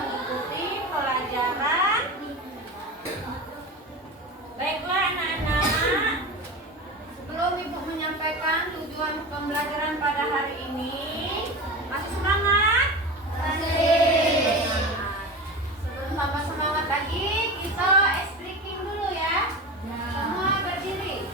mengikuti pelajaran. Baiklah anak-anak, sebelum Ibu menyampaikan tujuan pembelajaran pada hari ini, masih semangat? Masih. Sebelum tambah semangat lagi, kita ice breaking dulu ya. Semua berdiri.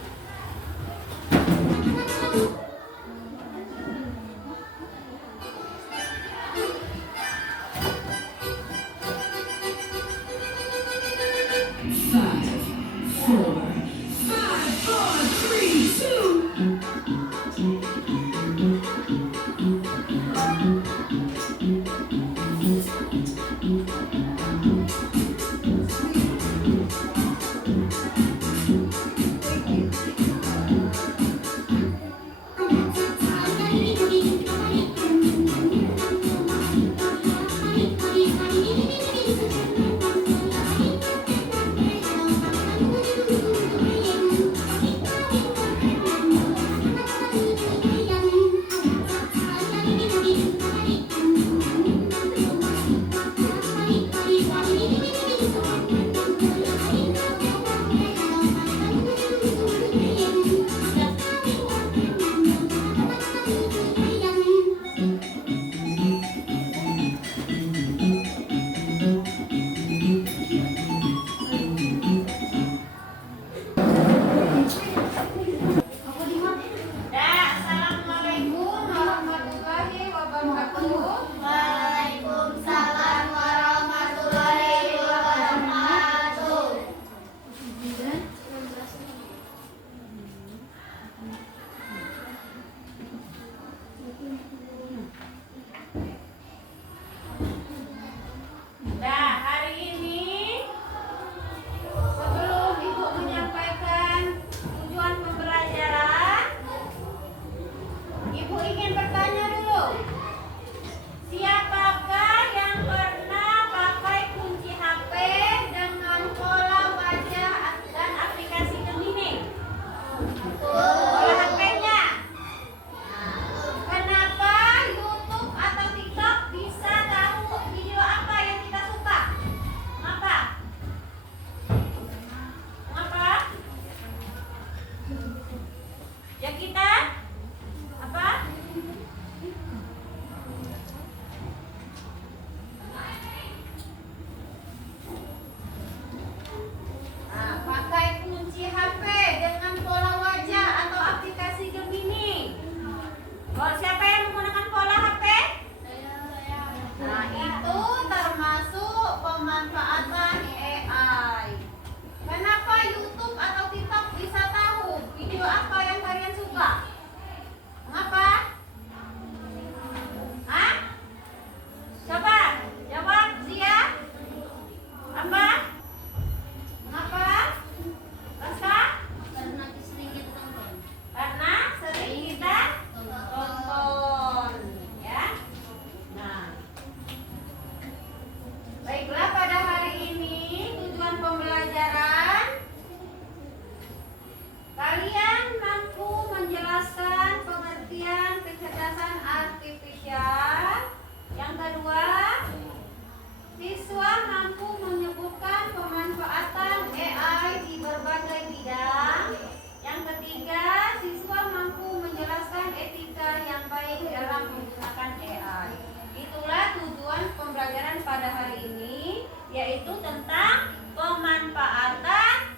Pembelajaran pada hari ini yaitu tentang pemanfaatan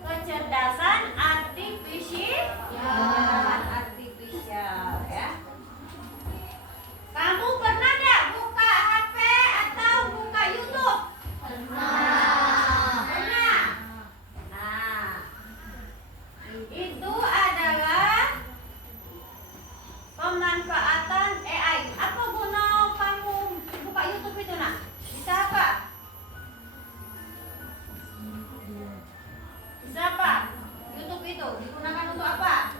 kecerdasan artifisial, ya. Kamu pernah nggak buka HP atau buka YouTube? Pernah. Nah, itu adalah pemanfaatan AI. Apa guna kamu buka YouTube itu, nak? Bisa apa? Bisa apa? YouTube itu digunakan untuk apa?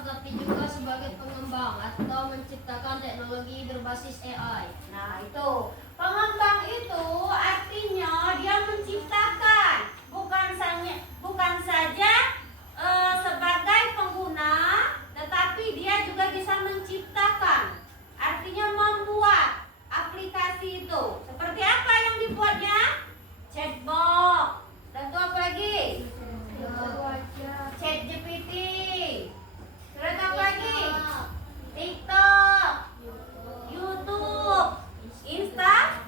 tapi juga sebagai pengembang atau menciptakan teknologi berbasis AI. Nah, itu pengembang itu artinya dia menciptakan, bukan saja sebagai pengguna, tetapi dia juga bisa menciptakan. Artinya membuat aplikasi itu. Seperti apa yang dibuatnya? Chatbot. Dan itu apa lagi? ChatGPT. Terus apa lagi? TikTok, YouTube, Instagram.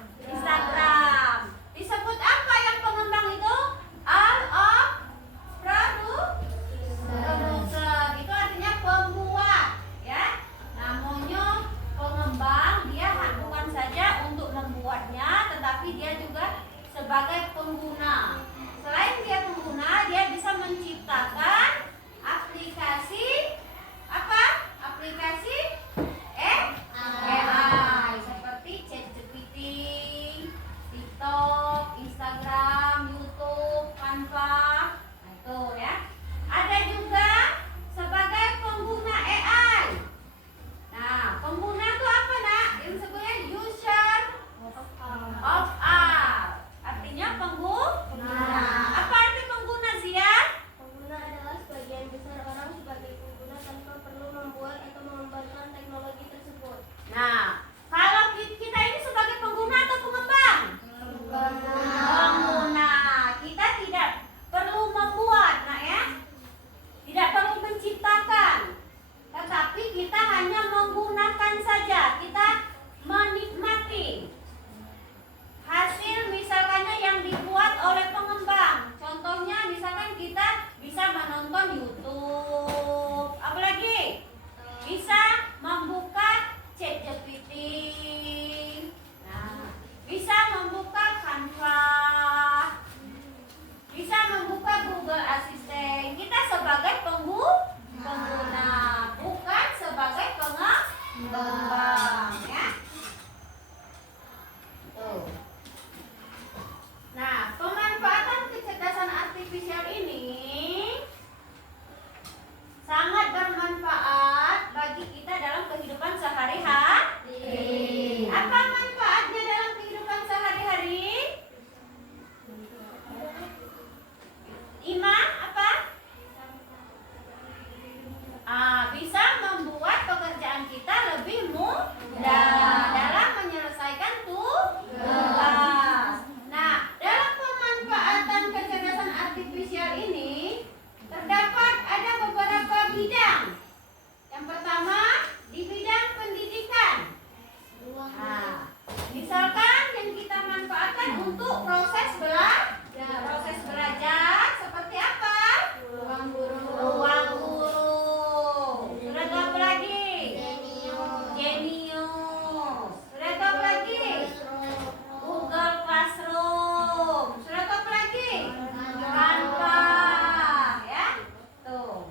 Disebut apa yang pengembang itu? All of producer. Itu artinya pembuat, ya. Namanya pengembang, dia bukan saja untuk membuatnya, tetapi dia juga sebagai pengguna. Selain dia pengguna, dia bisa menciptakan aplikasi apa? Aplikasi AI seperti ChatGPT, TikTok, Instagram, YouTube, Canva. Nah, itu ya. Ada juga sebagai pengguna AI. Nah, pengguna itu apa, Nak? Yang sebutnya user of art. Artinya pengguna. Apa arti pengguna, Zia? Pengguna adalah sebagian besar orang sebagai pengguna tanpa perlu membuat atau mengembangkan teknologi tersebut. Nah, kalau kita ini sebagai pengguna atau pengembang? Pengguna. Kita tidak perlu membuat, nah ya. Tidak perlu menciptakan. Tetapi kita hanya menggunakan saja. Kita menikmati hasil misalkannya yang dibuat oleh pengembang. Contohnya misalkan kita bisa menonton YouTube. Apalagi? Bisa membuka ChatGPT. Nah, bisa membuka Canva. Bisa membuka Google Assistant. Kita sebagai pengguna, bukan sebagai pengembang, ya. Tuh. Nah, pemanfaatan kecerdasan artifisial ini sangat bermanfaat bagi kita dalam kehidupan sehari-hari. Apa manfaatnya dalam kehidupan sehari-hari? Ima, apa? Bisa membuat pekerjaan kita lebih mudah dalam menyelesaikan tugas. Nah, dalam pemanfaatan kecerdasan artifisial ini terdapat ada beberapa bidang. Yang pertama, di bidang pendidikan. Nah, misalkan yang kita manfaatkan untuk proses belajar seperti apa? Ruang guru. Sudah tahu apa lagi? Genius. Sudah tahu apa lagi? Google Classroom. Sudah tahu apa lagi? Canva. Ya, tuh.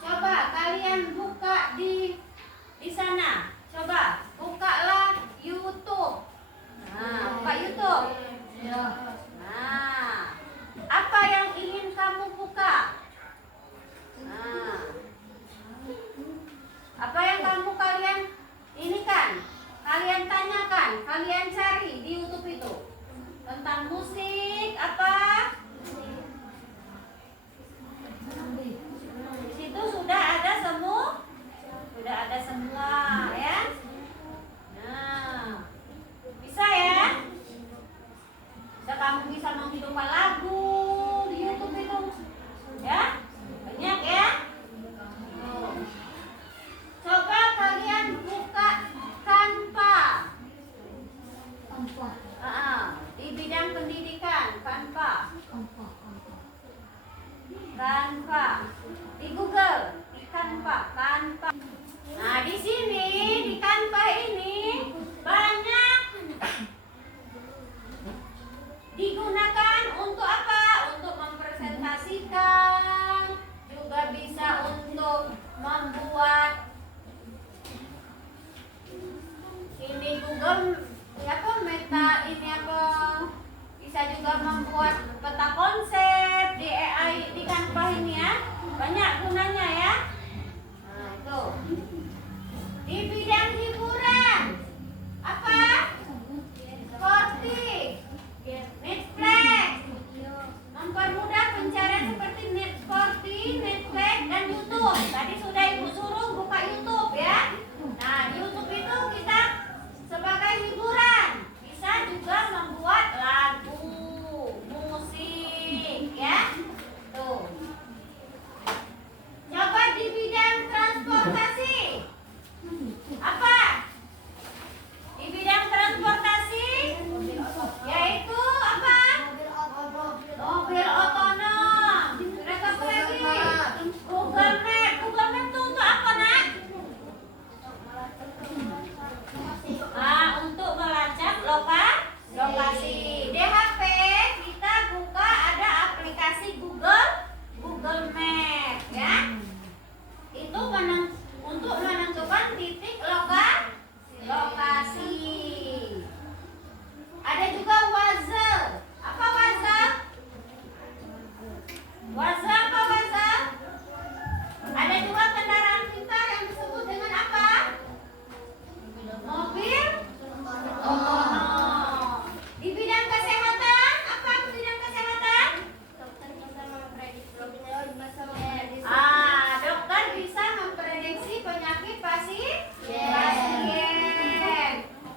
Coba kalian buka di sana. Coba bukalah YouTube. Nah, buka YouTube. Nah, apa yang ingin kamu buka? Nah, apa yang kalian ini kan? Kalian tanyakan, kalian cari di YouTube itu tentang musik apa? Di situ sudah ada semua, ya. Nah, bisa ya? Kamu bisa menghidupkan lagu di YouTube itu, ya, banyak ya. Coba kalian buka Canva. Di bidang pendidikan, Canva. Di Google, di Canva. Nah, di sini di Canva ini banyak digunakan untuk apa? Untuk mempresentasikan, juga bisa untuk membuat ini Google apa meta ini apa, bisa juga membuat peta konsep di AI di Canva ini ya. YouTube. Tadi sudah Ibu suruh buka YouTube ya. Nah, di YouTube itu kita sebagai hiburan bisa juga membuat lagu, musik ya. Tuh. Coba di bidang transportasi. Apa? Di bidang transportasi yaitu apa? Mobil otonom. Sudah apa lagi? Google Map. Google Map itu untuk apa, Nak? Untuk melacak lokasi. Di HP kita buka ada aplikasi Google Map ya. Itu untuk menentukan titik lokasi. Ada juga Waze. Apa Waze? Waze apa Waze? Ada juga kendaraan pintar yang disebut dengan apa? Mobil otonom. Di bidang kesehatan, apa di bidang kesehatan? Dokter bisa memprediksi Dokter bisa memprediksi penyakit pasien.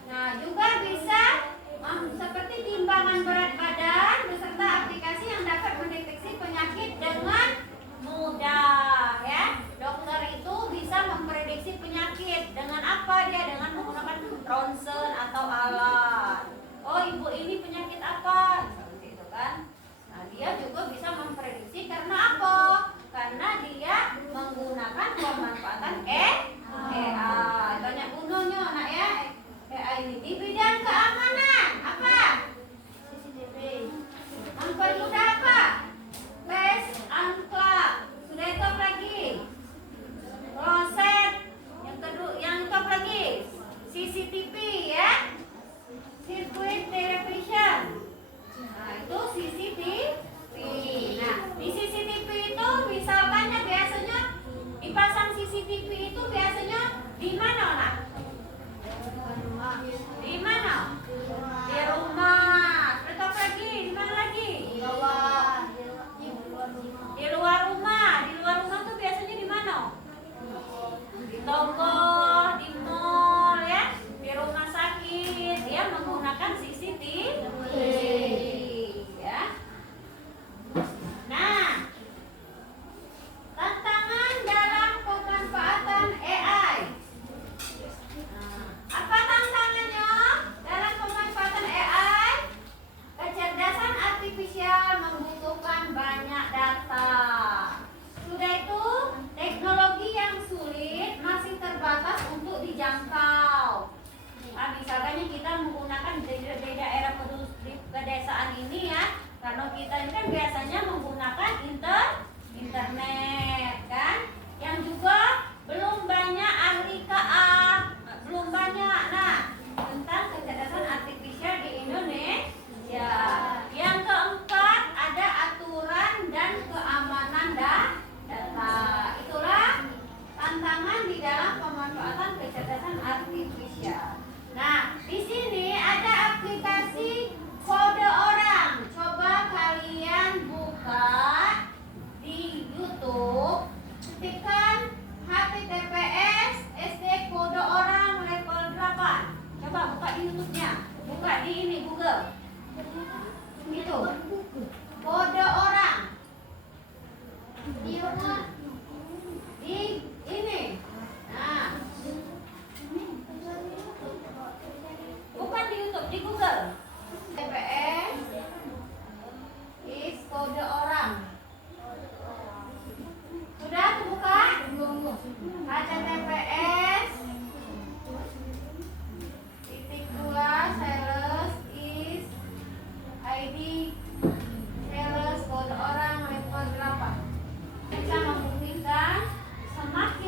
Nah, juga bisa seperti timbangan berat badan beserta aplikasi yang dapat mendeteksi penyakit dengan mudah ya. Dokter itu bisa memprediksi penyakit dengan apa dia? Dengan menggunakan ronsen atau alat. Oh, ibu ini penyakit apa? Seperti itu kan. Nah, dia juga bisa memprediksi karena apa? Karena dia menggunakan pemanfaatan AI. Banyak gunanya nak ya AI ini. Di bidang keamanan apa? CCTV. Mempermudah apa? Tes angklak. Sudah itu apa lagi? Kloset. Yang kedua, yang itu apa lagi? CCTV ya. Circuit television. Nah, itu CCTV. Nah, di CCTV itu misalkannya biasanya dipasang CCTV itu biasanya di mana, Nak? Di mana? Di rumah. Terus apa lagi? Di mana lagi? Di luar rumah. Di luar rumah tuh biasanya di mana? Di toko, di mall ya, di rumah sakit. Dia menggunakan CCTV ya. Nah, tantangan dalam pemanfaatan AI. Apa tantangannya dalam pemanfaatan AI? Kecerdasan artifisial membutuhkan banyak data. Sudah itu, teknologi yang sulit masih terbatas untuk dijangkau. Nah, misalnya kita menggunakan di daerah pedesaan ini ya, karena kita ini kan biasanya menggunakan internet kan, yang juga belum banyak ahli KA, belum banyak. Nah, tentang kecerdasan artifisial di Indonesia. Yang keempat, ada aturan dan keamanan data. Itulah tantangan di dalam pemanfaatan kecerdasan artifisial. Nah, di sini ada aplikasi kode orang. Coba kalian buka di YouTube, ketikkan HTTPS SD kode orang level 8. Coba buka di YouTube-nya. Buka di ini Google. Itu. Kode orang. Di rumah. Di ini. Nah, bukan di YouTube, di Google. TPS is kode orang. Sudah terbuka? HTTPS sales is ID sales kode orang level 8. Bisa membuktikan smartphone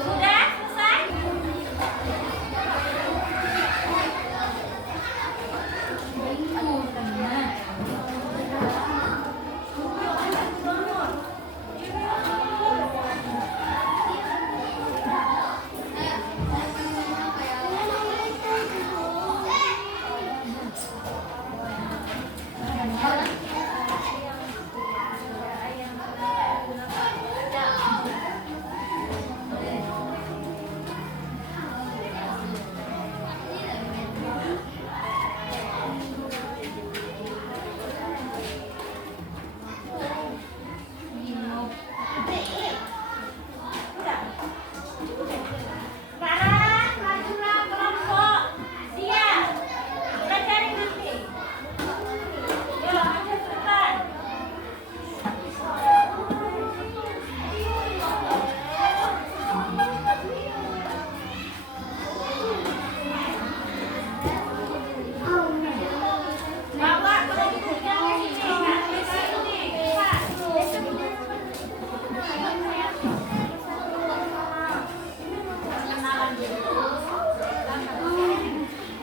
Sudah selesai? Sekarang majulah kelompok. Siap. Kita cari nanti. Yuk, maju cepat. Bawa kelompoknya ke sini. Nanti ke sini. Cepat. Kenalan dulu.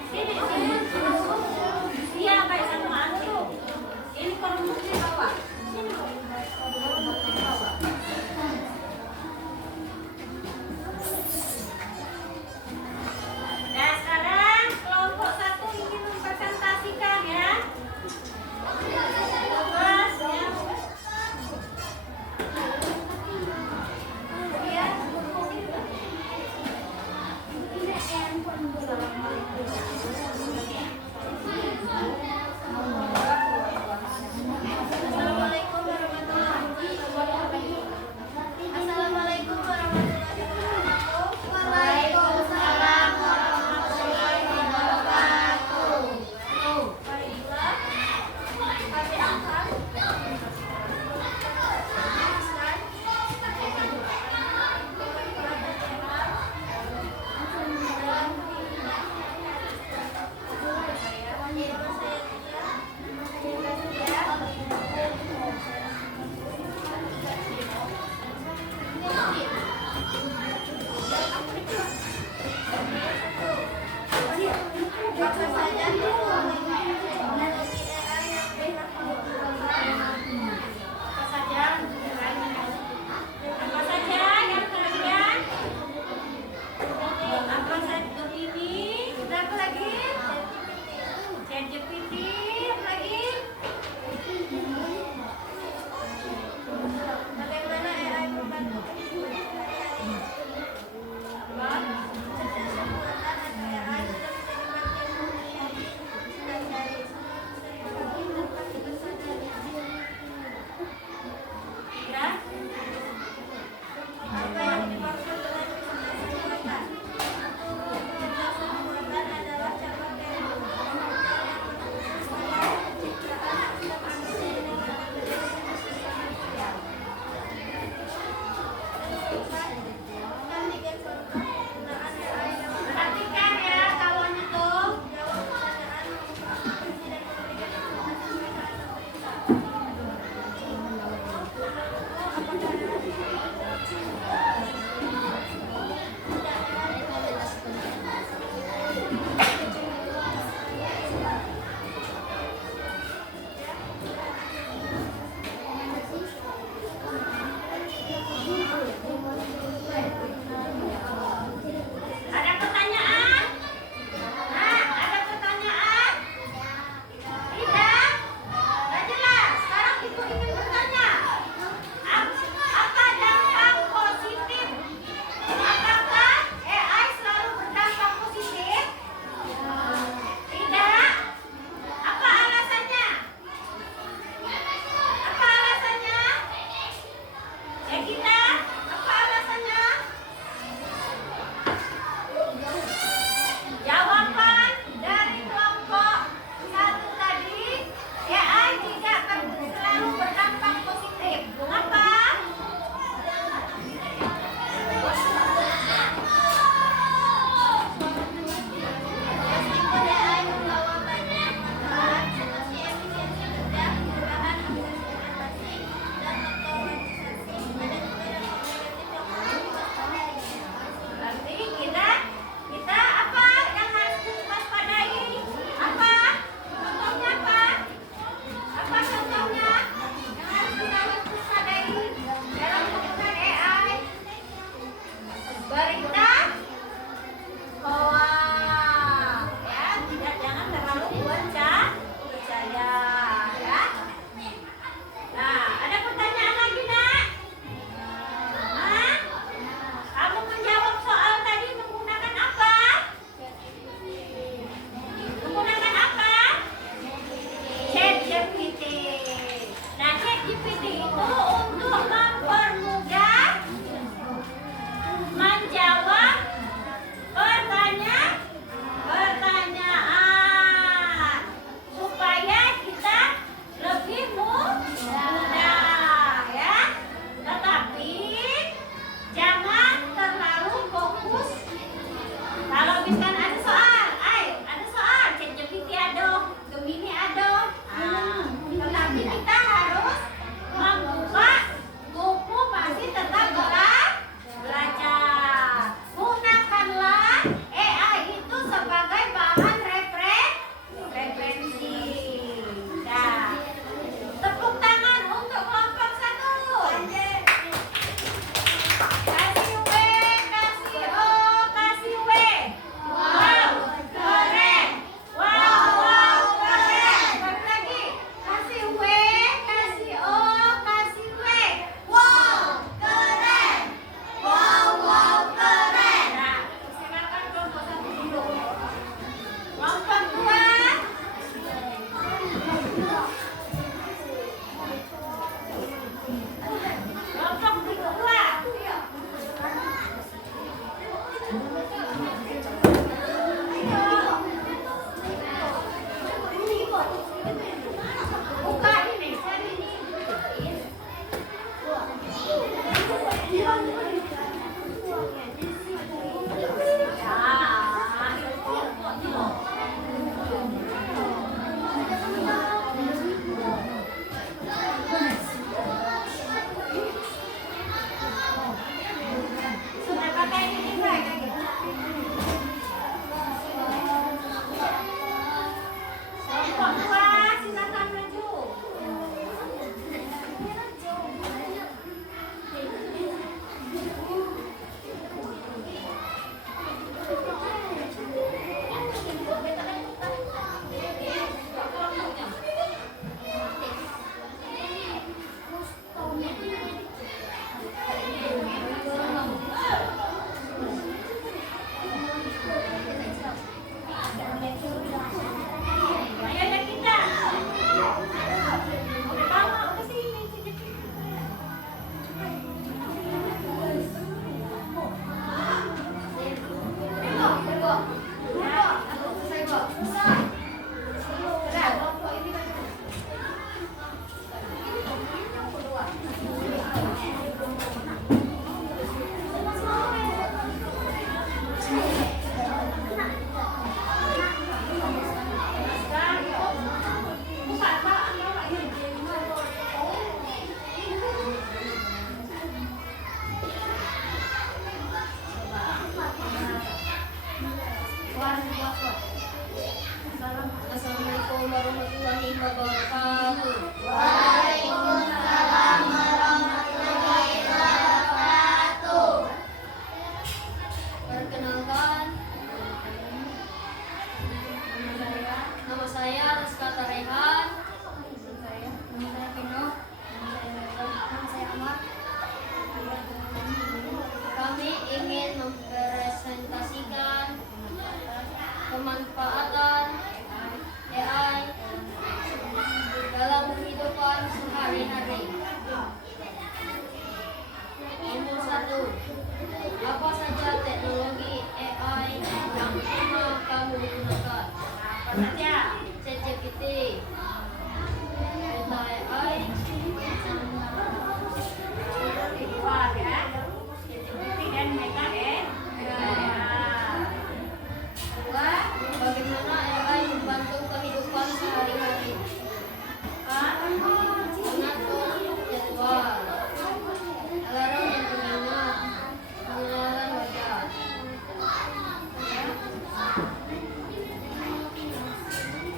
Sini, sini. Iya, baik sama anu tuh. Ini kelompoknya bawa. Sini. Kelompoknya bawa. Nah, sekarang kelompok 1 ingin mempresentasikan ya. Bebas ya. Assalamualaikum warahmatullahi wabarakatuh. Assalamualaikum warahmatullahi wabarakatuh. Waalaikumsalam warahmatullahi wabarakatuh. Baiklah, kami akan Apa saja yang kalian? Apa saja ini? Berapa lagi? ChatGPT, apa lagi? bagaimana AI membantu Apa? kecerdasan buatan atau AI sudah menjadi bagian dari Ya? apa yang dimaksud dengan kecerdasan buatan? Kecerdasan buatan adalah cabang dari kelompok 2 silakan maju. Ayo ya kita. Udah bawa ke sini Assalamualaikum warahmatullahi wabarakatuh. Perkenalkan, nama saya Rizka Tarehan. Nama saya Pino. Nama saya Amar. Kami ingin mempresentasikan kemanfaatan AI dalam kehidupan sehari-hari. Nomor 1. Apa saja teknologi AI yang pernah kamu gunakan? apa saja? ChatGPT, Meta AI, Keluar ya. ChatGPT dan Meta Kedua, bagaimana AI membantu kehidupan sehari-hari? Mengatur jadwal, alarm dan pengingat, pengenalan wajah.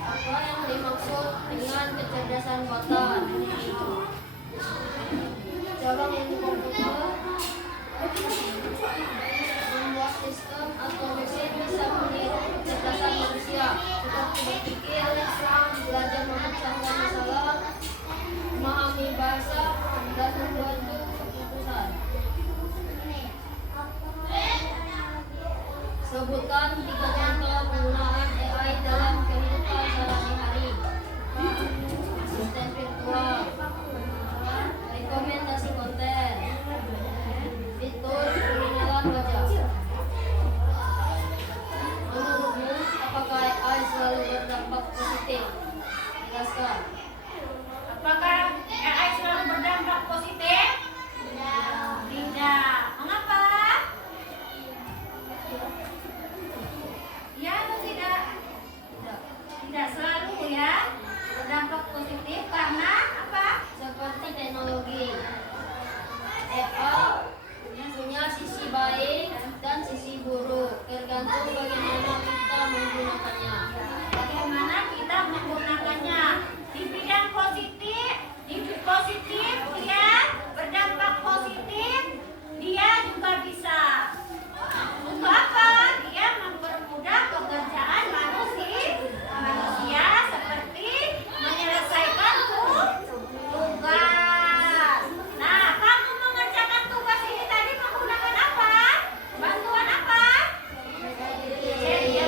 Apa yang dimaksud dengan kecerdasan buatan? Cara komputer membuat sistem atau mesin bisa meniru kecerdasan manusia, seperti berpikir, belajar memecahkan masalah, memahami bahasa, dan membuat keputusan. Sebutkan 3 contoh penggunaan AI dalam kehidupan sehari-hari. Asisten virtual, rekomendasi konten, fitur pengenalan wajah. Menurutmu, apakah AI selalu berdampak positif? Jelaskan. Apakah AI selalu berdampak positif? Tidak. Mengapa? Ya atau tidak? Tidak selalu ya berdampak positif karena apa? Seperti teknologi, AI punya sisi baik dan sisi buruk, tergantung bagaimana kita menggunakannya. Bagaimana kita menggunakannya di bidang positif, dia berdampak positif, dia juga bisa. Untuk apa? Dia mempermudah pekerjaan manusia seperti menyelesaikan tugas. Nah, kamu mengerjakan tugas ini tadi menggunakan apa? Bantuan apa? ChatGPT.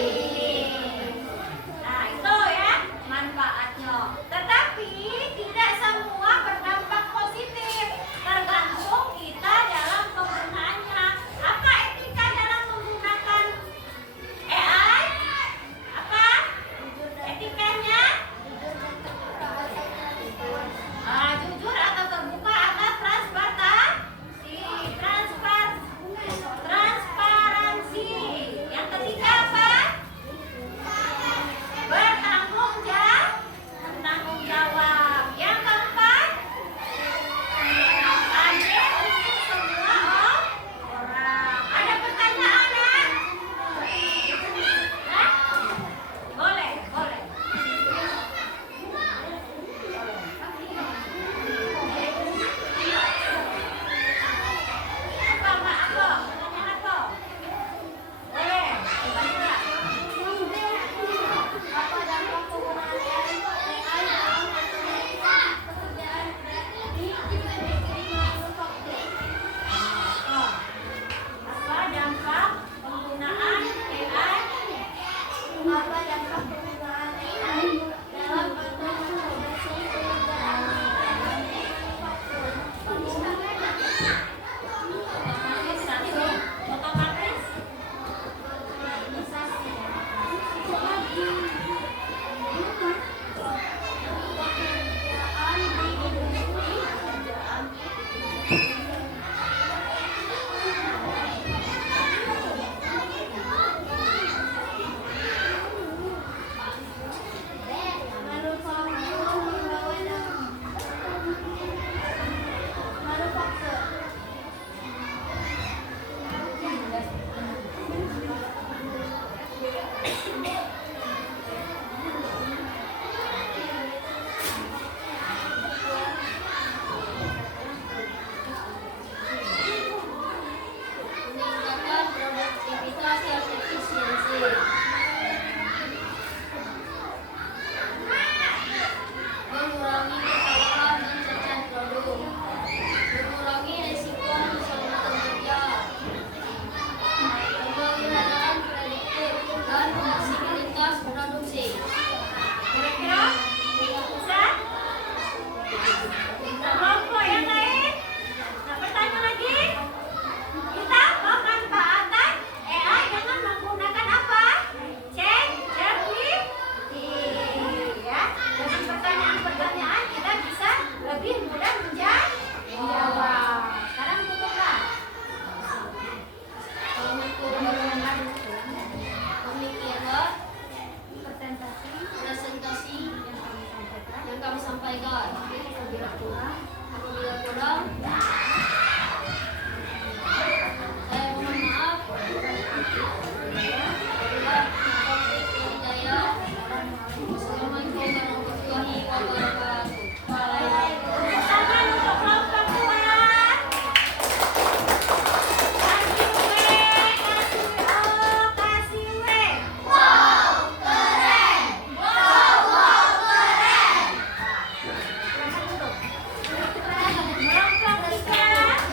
disampaikan. Apabila kurang, saya mohon maaf. Assalamualaikum warahmatullahi wabarakatuh. Tangan untuk kelompok 2. Kasih W. Wow, keren. Kelompok 3.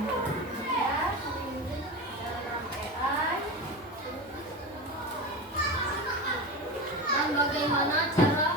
Ya, dalam AI. Dan bagaimana cara